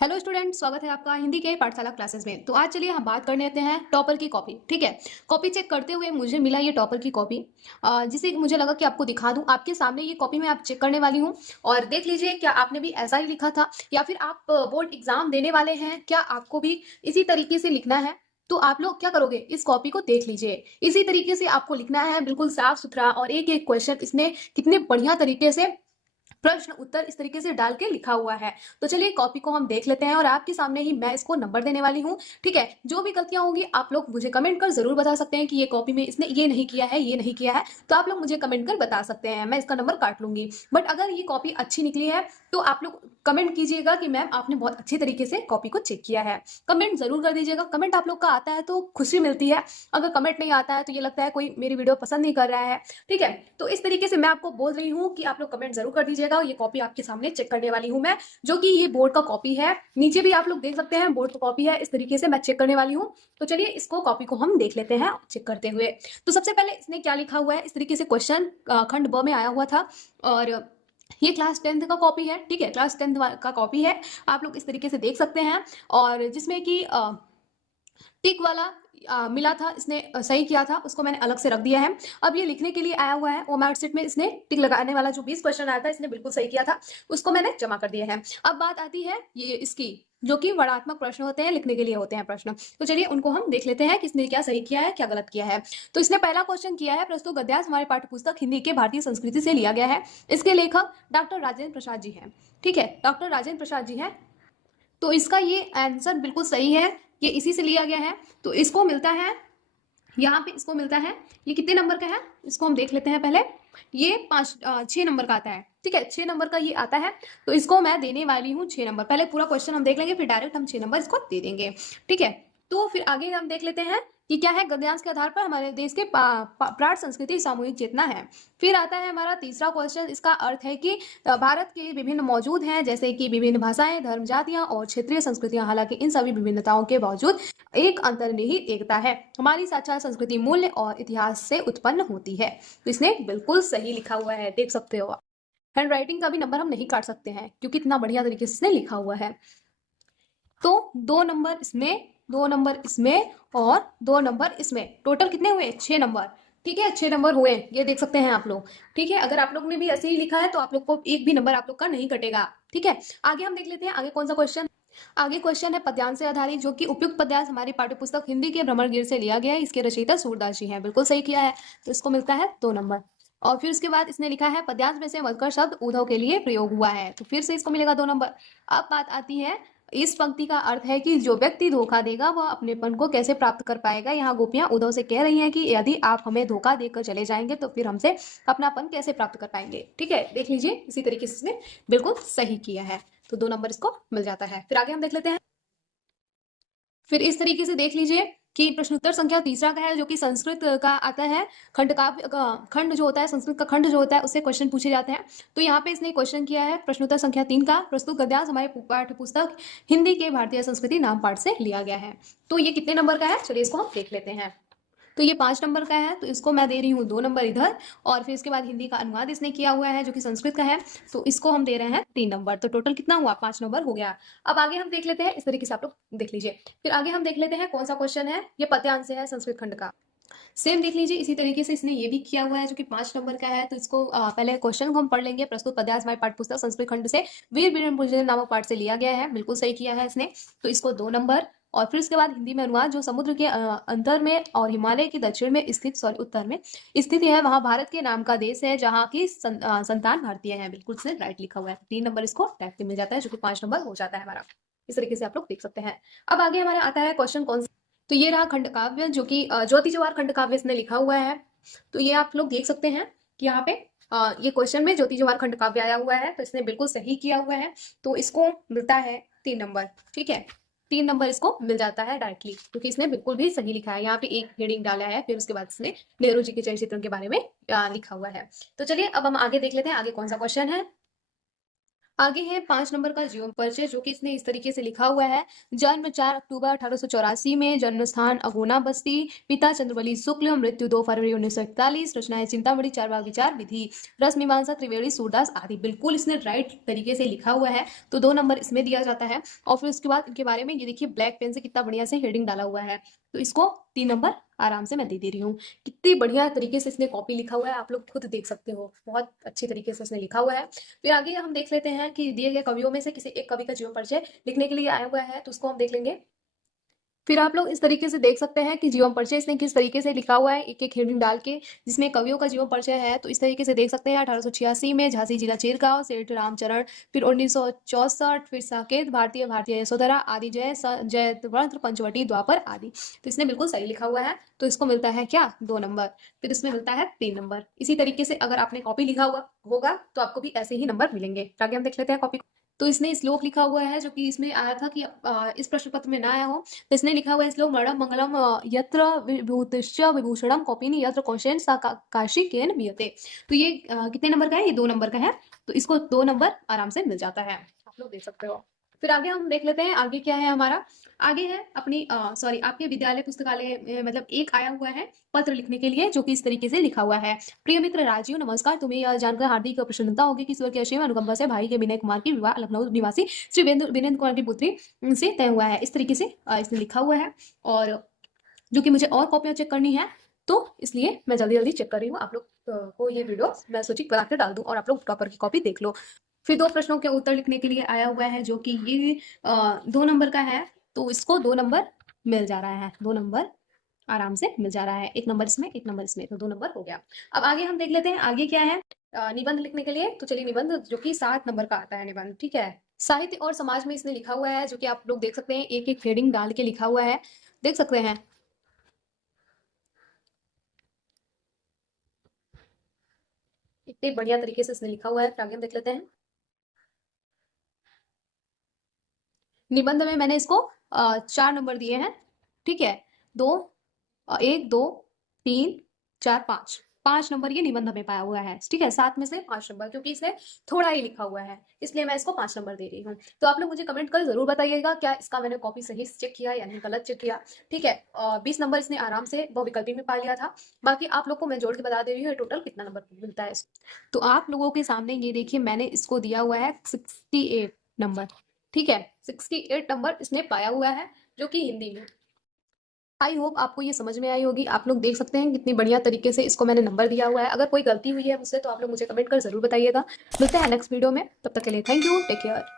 Hello student, स्वागत है आपका हिंदी के पाठशाला क्लासेस में। तो आज चलिए हम बात कर लेते हैं टॉपर की कॉपी। ठीक है, कॉपी चेक करते हुए मुझे मिला ये टॉपर की कॉपी, जिसे मुझे लगा कि आपको दिखा दूं। आपके सामने ये कॉपी मैं आप चेक करने वाली हूं और देख लीजिए क्या आपने भी ऐसा ही लिखा था या फिर आप बोर्ड एग्जाम देने वाले हैं, क्या आपको भी इसी तरीके से लिखना है। तो आप लोग क्या करोगे, इस कॉपी को देख लीजिए, इसी तरीके से आपको लिखना है, बिल्कुल साफ सुथरा। और एक एक क्वेश्चन इसने कितने बढ़िया तरीके से प्रश्न उत्तर इस तरीके से डाल के लिखा हुआ है। तो चलिए कॉपी को हम देख लेते हैं और आपके सामने ही मैं इसको नंबर देने वाली हूँ। ठीक है, जो भी गलतियां होंगी आप लोग मुझे कमेंट कर जरूर बता सकते हैं कि ये कॉपी में इसने ये नहीं किया है, ये नहीं किया है। तो आप लोग मुझे कमेंट कर बता सकते हैं, मैं इसका नंबर काट लूंगी। बट अगर ये कॉपी अच्छी निकली है तो आप लोग कमेंट कीजिएगा कि मैम आपने बहुत अच्छी तरीके से कॉपी को चेक किया है। कमेंट जरूर कर दीजिएगा। कमेंट आप लोग का आता है तो खुशी मिलती है, अगर कमेंट नहीं आता है तो ये लगता है कोई मेरी वीडियो पसंद नहीं कर रहा है। ठीक है, तो इस तरीके से मैं आपको बोल रही हूँ कि आप लोग कमेंट जरूर कर दीजिएगा। ये कॉपी आपके सामने चेक करने वाली हूँ मैं, जो कि ये बोर्ड का कॉपी है। नीचे भी आप लोग देख सकते हैं बोर्ड का कॉपी है, इस तरीके से मैं चेक करने वाली हूँ। तो चलिए इसको कॉपी को हम देख लेते हैं चेक करते हुए। तो सबसे पहले इसने क्या लिखा हुआ है, इस तरीके से क्वेश्चन खंड ब में आया हुआ था और ये क्लास 10th का कॉपी है। ठीक है, क्लास 10th का कॉपी है, आप लोग इस तरीके से देख सकते हैं। और जिसमें कि टिक वाला मिला था, इसने सही किया था, उसको मैंने अलग से रख दिया है। अब ये लिखने के लिए आया हुआ है, ओमआर शीट में इसने टिक लगाने वाला जो 20 क्वेश्चन आया था इसने बिल्कुल सही किया था, उसको मैंने जमा कर दिया है। अब बात आती है ये इसकी, जो कि वर्णात्मक प्रश्न होते हैं, लिखने के लिए होते हैं प्रश्न। तो चलिए उनको हम देख लेते हैं कि इसने क्या सही किया है, क्या गलत किया है। तो इसने पहला क्वेश्चन किया है, प्रस्तुत गद्यांश हमारे पाठ्य पुस्तक हिंदी के भारतीय संस्कृति से लिया गया है। इसके लेखक डॉक्टर राजेंद्र प्रसाद जी हैं। ठीक है, डॉक्टर राजेंद्र प्रसाद जी हैं। तो इसका ये आंसर बिल्कुल सही है, ये इसी से लिया गया है। तो इसको मिलता है, यहाँ पे इसको मिलता है, ये कितने नंबर का है इसको हम देख लेते हैं पहले। ये 6 नंबर का आता है। ठीक है, 6 नंबर का ये आता है। तो इसको मैं देने वाली हूँ 6 नंबर। पहले पूरा क्वेश्चन हम देख लेंगे, फिर डायरेक्ट हम 6 नंबर इसको दे देंगे। ठीक है, तो फिर आगे हम देख लेते हैं कि क्या है। गद्यांश के आधार पर हमारे देश के प्राण संस्कृति सामूहिक चेतना है। फिर आता है हमारा तीसरा क्वेश्चन, इसका अर्थ है कि भारत के विभिन्न मौजूद हैं, जैसे कि विभिन्न भाषाएं, धर्म, जातियां और क्षेत्रीय संस्कृतियां। हालांकि इन सभी विभिन्नताओं के बावजूद एक अंतर्निहित एकता है। हमारी साक्षात संस्कृति मूल्य और इतिहास से उत्पन्न होती है। तो इसने बिल्कुल सही लिखा हुआ है, देख सकते हो आप। हैंड राइटिंग का भी नंबर हम नहीं काट सकते हैं क्योंकि इतना बढ़िया तरीके से इसने लिखा हुआ है। तो 2 नंबर इसमें, 2 नंबर इसमें और 2 नंबर इसमें, टोटल कितने हुए, 6 नंबर। ठीक है, 6 नंबर हुए, ये देख सकते हैं आप लोग। ठीक है, अगर आप लोग ने भी ऐसे ही लिखा है तो आप लोग को एक भी नंबर आप लोग का नहीं कटेगा। ठीक है, आगे हम देख लेते हैं आगे कौन सा क्वेश्चन। आगे क्वेश्चन है पद्यांश से आधारित, जो कि उपयुक्त पद्यांश हमारी पाठ्यपुस्तक हिंदी के भ्रमरगीत से लिया गया है। इसके रचयिता सूरदास जी हैं, बिल्कुल सही किया है। तो इसको मिलता है 2 नंबर। और फिर उसके बाद इसने लिखा है पद्यांश में से मधुकर शब्द उद्धव के लिए प्रयोग हुआ है, तो फिर से इसको मिलेगा 2 नंबर। अब बात आती है, इस पंक्ति का अर्थ है कि जो व्यक्ति धोखा देगा वह अपनेपन को कैसे प्राप्त कर पाएगा। यहाँ गोपियां उद्धव से कह रही हैं कि यदि आप हमें धोखा देकर चले जाएंगे तो फिर हमसे अपनापन कैसे प्राप्त कर पाएंगे। ठीक है, देख लीजिए इसी तरीके से इसने बिल्कुल सही किया है। तो 2 नंबर इसको मिल जाता है। फिर आगे हम देख लेते हैं। फिर इस तरीके से देख लीजिए कि प्रश्नोत्तर संख्या तीसरा का है, जो कि संस्कृत का आता है। खंड काव्य खंड जो होता है, संस्कृत का खंड जो होता है उससे क्वेश्चन पूछे जाते हैं। तो यहाँ पे इसने क्वेश्चन किया है प्रश्नोत्तर संख्या 3 का, प्रस्तुत गद्यांश हमारे पाठ्य पुस्तक हिंदी के भारतीय संस्कृति नाम पाठ से लिया गया है। तो ये कितने नंबर का है, चलिए इसको हम देख लेते हैं। तो ये 5 नंबर का है, तो इसको मैं दे रही हूँ 2 नंबर इधर। और फिर इसके बाद हिंदी का अनुवाद इसने किया हुआ है जो कि संस्कृत का है, तो इसको हम दे रहे हैं 3 नंबर। तो टोटल कितना हुआ, 5 नंबर हो गया। अब आगे हम देख लेते हैं, इस तरीके से आप लोग देख लीजिए। फिर आगे हम देख लेते हैं कौन सा क्वेश्चन है, ये पद्यांश से है संस्कृत खंड का। सेम देख लीजिए, इसी तरीके से इसने ये भी किया हुआ है जो कि 5 नंबर का है। तो इसको पहले क्वेश्चन को हम पढ़ लेंगे। प्रस्तुत पद्यांश हमारी पाठ्य पुस्तक संस्कृत खंड से वीर विक्रम नामक पाठ से लिया गया है, बिल्कुल सही किया है इसने। तो इसको 2 नंबर। और फिर उसके बाद हिंदी में अनुवाद, जो समुद्र के अंतर में और हिमालय के दक्षिण में स्थित, सॉरी उत्तर में स्थित है, वहां भारत के नाम का देश है जहाँ की संतान भारतीय है, बिल्कुल से राइट लिखा हुआ है। 3 नंबर इसको टाइप मिल जाता है, जो कि 5 नंबर हो जाता है हमारा। इस तरीके से आप लोग देख सकते हैं। अब आगे हमारा आता है क्वेश्चन कौन सा। तो ये रहा खंड काव्य, जो कि ज्योति जवाहर खंड काव्य इसने लिखा हुआ है। तो ये आप लोग देख सकते हैं कि यहाँ पे ये क्वेश्चन में ज्योति जवाहर खंड काव्य आया हुआ है, तो इसने बिल्कुल सही किया हुआ है। तो इसको मिलता है 3 नंबर। ठीक है, 3 नंबर इसको मिल जाता है डायरेक्टली, क्योंकि इसने बिल्कुल भी सही लिखा है। यहाँ पे एक हेडिंग डाला है, फिर उसके बाद इसने नेहरू जी के चरित्र के बारे में लिखा हुआ है। तो चलिए अब हम आगे देख लेते हैं आगे कौन सा क्वेश्चन है। आगे है 5 नंबर का जीवन परिचय, जो कि इसने इस तरीके से लिखा हुआ है। जन्म 4 अक्टूबर 1884 में, जन्म स्थान अगोना बस्ती, पिता चंद्रबली शुक्ल, मृत्यु 2 फरवरी 1941, रचनाएं चिंतामणि, चारवाक विचार, विधि, रस मीमांसा, त्रिवेणी, सूरदास आदि। बिल्कुल इसने राइट तरीके से लिखा हुआ है, तो 2 नंबर इसमें दिया जाता है। और फिर उसके बाद इनके बारे में ये देखिए ब्लैक पेन से कितना बढ़िया से हेडिंग डाला हुआ है, तो इसको 3 नंबर आराम से मैं दे रही हूँ। कितनी बढ़िया तरीके से इसने कॉपी लिखा हुआ है, आप लोग खुद देख सकते हो, बहुत अच्छी तरीके से इसने लिखा हुआ है। फिर आगे हम देख लेते हैं कि दिए गए कवियों में से किसी एक कवि का जीवन परिचय लिखने के लिए आया हुआ है, तो उसको हम देख लेंगे। फिर आप लोग इस तरीके से देख सकते हैं कि जीवन परिचय इसने किस तरीके से लिखा हुआ है, एक एक हेडिंग डाल के, जिसमें कवियों का जीवन परिचय है। तो इस तरीके से देख सकते हैं 1886 में झांसी जिला चिरगांव, सेठ रामचरण, फिर 1964, फिर साकेत, भारतीय भारतीय यशोधरा आदि, जयवंत पंचवटी, द्वापर आदि। तो इसने बिल्कुल सही लिखा हुआ है, तो इसको मिलता है क्या 2 नंबर। फिर इसमें मिलता है 3 नंबर। इसी तरीके से अगर आपने कॉपी लिखा हुआ होगा तो आपको भी ऐसे ही नंबर मिलेंगे। आगे हम देख लेते हैं कॉपी। तो इसने श्लोक लिखा हुआ है, जो कि इसमें आया था कि इस प्रश्न पत्र में ना आया हो, तो इसने लिखा हुआ है श्लोक, मरणम मंगलम यत्र विभूतिश्च विभूषणम कौपिनी यत्र कौशेन सा काशी केन वियते। तो ये कितने नंबर का है, ये 2 नंबर का है, तो इसको 2 नंबर आराम से मिल जाता है, आप लोग देख सकते हो। फिर आगे हम देख लेते हैं, आगे क्या है हमारा। आगे है अपनी सॉरी आपके विद्यालय पुस्तकालय मतलब एक आया हुआ है पत्र लिखने के लिए, जो कि इस तरीके से लिखा हुआ है। प्रिय मित्र राजीव, नमस्कार। तुम्हें यह जानकर हार्दिक प्रसन्नता होगी कि ईश्वर की असीम अनुकंपा से भाई के विनय कुमार की विवाह लखनऊ निवासी श्री वीरेंद्र कुमार की पुत्री से तय हुआ है। इस तरीके से इसने लिखा हुआ है, और जो कि मुझे और कॉपियां चेक करनी है, तो इसलिए मैं जल्दी जल्दी चेक कर रही हूँ। आप लोग को ये वीडियो मैं सोची बना के डाल दूं और आप लोग टॉपर की कॉपी देख लो। फिर 2 प्रश्नों के उत्तर लिखने के लिए आया हुआ है, जो कि ये 2 नंबर का है, तो इसको 2 नंबर मिल जा रहा है, 2 नंबर आराम से मिल जा रहा है। 1 नंबर इसमें, 1 नंबर इसमें, तो 2 नंबर हो गया। अब आगे हम देख लेते हैं आगे क्या है निबंध लिखने के लिए। तो चलिए निबंध, जो कि 7 नंबर का आता है निबंध, ठीक है। साहित्य और समाज में इसने लिखा हुआ है, जो कि आप लोग देख सकते हैं, एक एक हेडिंग डाल के लिखा हुआ है, देख सकते हैं। इतने बढ़िया तरीके से इसने लिखा हुआ है। आगे हम देख लेते हैं। निबंध में मैंने इसको 4 नंबर दिए हैं, ठीक है। 2 1 2 3 4 5 5 नंबर ये निबंध में पाया हुआ है, ठीक है। 7 में से 5 नंबर, क्योंकि इसने थोड़ा ही लिखा हुआ है, इसलिए मैं इसको 5 नंबर दे रही हूँ। तो आप लोग मुझे कमेंट कर जरूर बताइएगा, क्या इसका मैंने कॉपी सही चेक किया या नहीं गलत चेक किया, ठीक है। 20 नंबर इसने आराम से बहुविकल्पी में पा लिया था। बाकी आप लोग को मैं जोड़ के बता दे रही हूँ टोटल कितना नंबर मिलता है। तो आप लोगों के सामने ये देखिए, मैंने इसको दिया हुआ है 68 नंबर, ठीक है। 68 नंबर इसने पाया हुआ है, जो कि हिंदी में। आई होप आपको ये समझ में आई होगी। आप लोग देख सकते हैं कितनी बढ़िया तरीके से इसको मैंने नंबर दिया हुआ है। अगर कोई गलती हुई है मुझसे, तो आप लोग मुझे कमेंट कर जरूर बताइएगा। मिलते हैं नेक्स्ट वीडियो में, तब तक के लिए थैंक यू, टेक केयर।